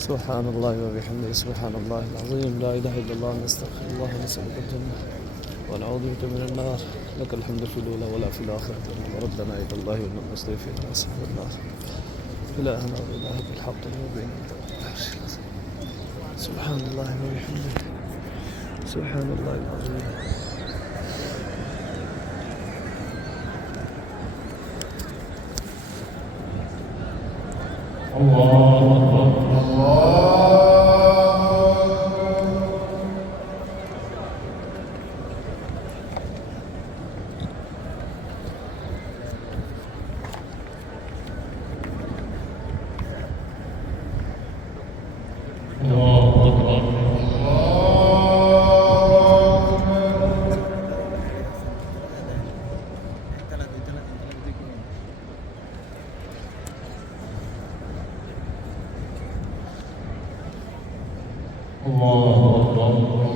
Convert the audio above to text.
سبحان الله وبحمده سبحان الله العظيم لا إله إلا الله نستغفر الله ونسألك الجنة ونعوذ بك من النار لك الحمد في الأولى ولا في الآخرة وردنا إلى الله وإن المسلمين في الناس في النار إلهنا وإلهك الحق المبين سبحان الله وبحمده سبحان الله العظيم الله أكبر الله أكبر